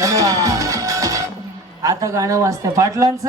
धन्यवाद. आता गाणं वाचतं पाटलांचं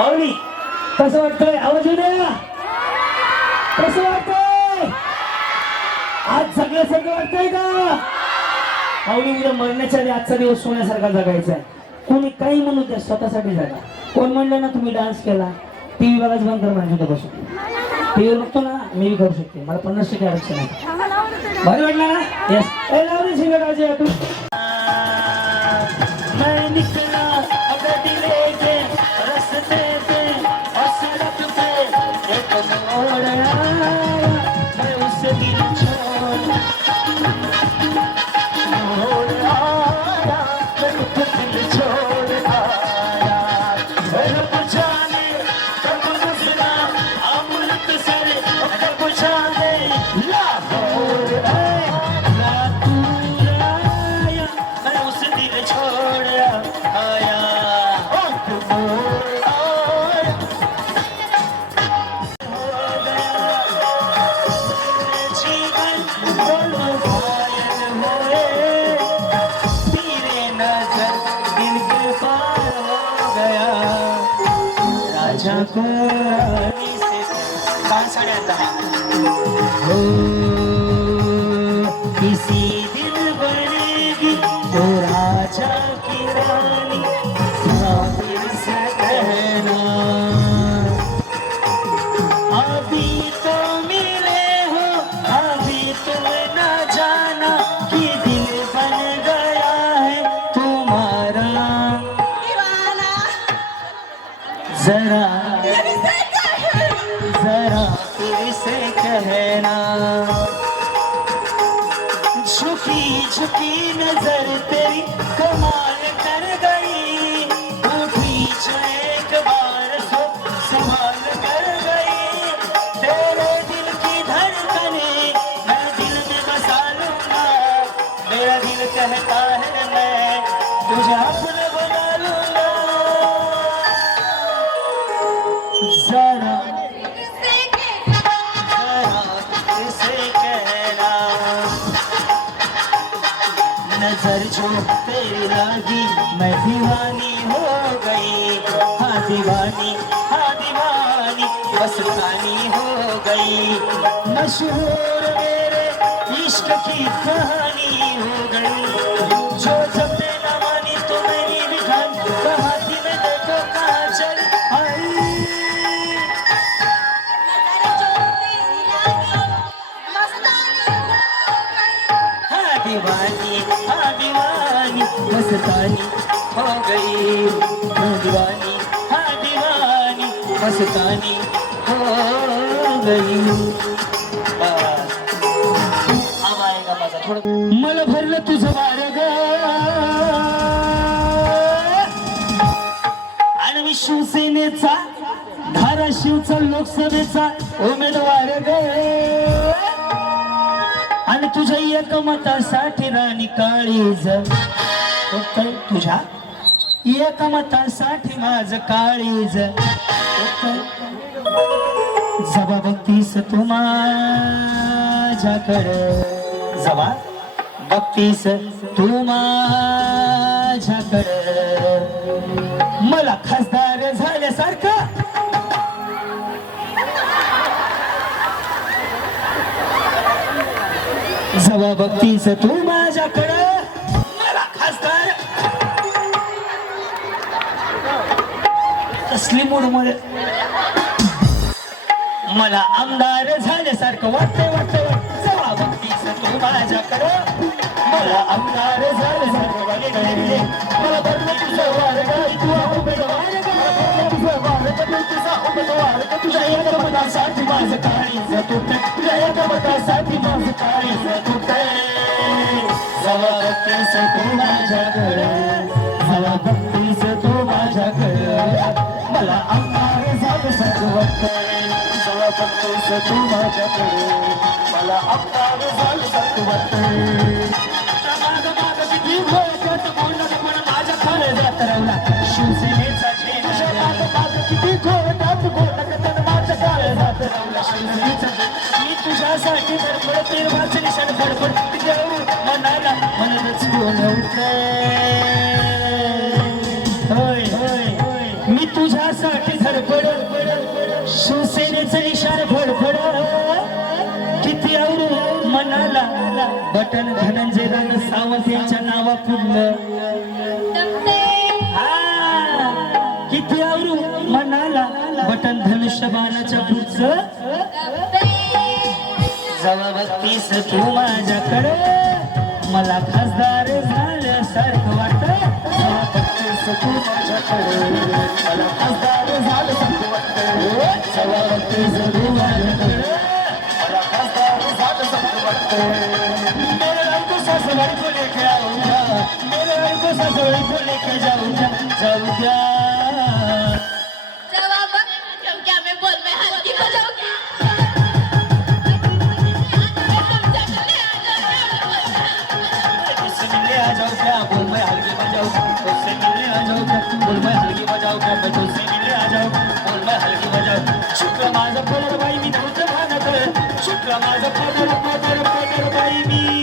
अवनी कसं वाटतंय? आवाज द्या. कस वाटतंय? आज जगण्यासारखं वाटतंय का? अवनी तुझ्या मरण्याच्या आधी आजचा दिवस सोन्यासारखा जगायचा आहे. कोणी काही म्हणू द्या स्वतःसाठी जागा कोण म्हणलं ना तुम्ही डान्स केला. टीव्ही बघायचं बंद कर म्हणजे बसू व्ही बघतो ना मी करू शकते. मला पन्नास टक्के आरक्षण आहे. भारी वाटलं ना येस लावली शिवाय किसी दिन बनेगी तो राजा की रानी अभी तो मिले हो अभी तुम्हें न जाना कि दिल बन गया है तुम्हारा जरा that is bitty. Come on. तुझको तेरी राजी मैं दीवानी हो गई हाँ हो मशहूर मेरे इश्क की कहानी हो गई जो जब मस्तानी हो गई मैं दीवानी हाँ दीवानी मस्तानी हो गई. बस. आवा आहे का माझा मला भरलं तुझं मार्ग आणि मी शिवसेनेचा धाराशिवचा लोकसभेचा उमेदवार ग. आणि तुझ्या एक मतासाठी राणी काळीज. फक्त तुझ्या. एकमतासाठी माझ काळीज. फक्त जबा बघतीस तू माझ्याकडे. जबा बघतीस तू माझ्याकडं. मला खासदार झाल्यासारखं. जबा बघतीस तू कसली मूडमुळे मला आमदार झाल्यासारखं वाटतंय वाटतंय जवा बघतीस तू माझ्याकडं. मला आमदार झाल्यासारखं वाटतंय. मला बदल तुझं वारं तू उमेदवार ग. तुझं वारं ग, तुझा उमेदवार तुझ्या एका मतासाठी माझं काळी जातो तुझ्या एका मतासाठी माझं काळी जातो जवा बघतीस तू माझ्या घर जवा बघतीस तू माझ्या झाल्यासारखं वाटतंय जवा तू माझ्याकडे मला वाटतंय माझ्या जात राहिला शिवसेनेचा किती माझ्या जात राहिला शिवसेनेचा मी तुझ्यासाठी धडपड प्रेमाचं निशाण धडपड जाऊ मनाला मनच शिवसेनेचं निशाण फडफड. किती आवरू मनाला. बटन धनंजय रान सावंत यांच्या नावा पुढलं किती आवरू मनाला. बटन धनुष्य बाणाच्या पुढच. जवळ बघतीस तू माझ्याकडे. मला खासदार झाल्यासारखं वाटत. जवळ बघतीस तू माझ्याकडे. मला खासदार झाल्यासारखं बोल मैं हल्की बजाओ उससे मिलने आ क्या बोल मैं हल्की बजाओ मैं तुझसे माझं पदर बाई मी धोतर घालत शुक्र माझं पदर पदर पदर बाई मी.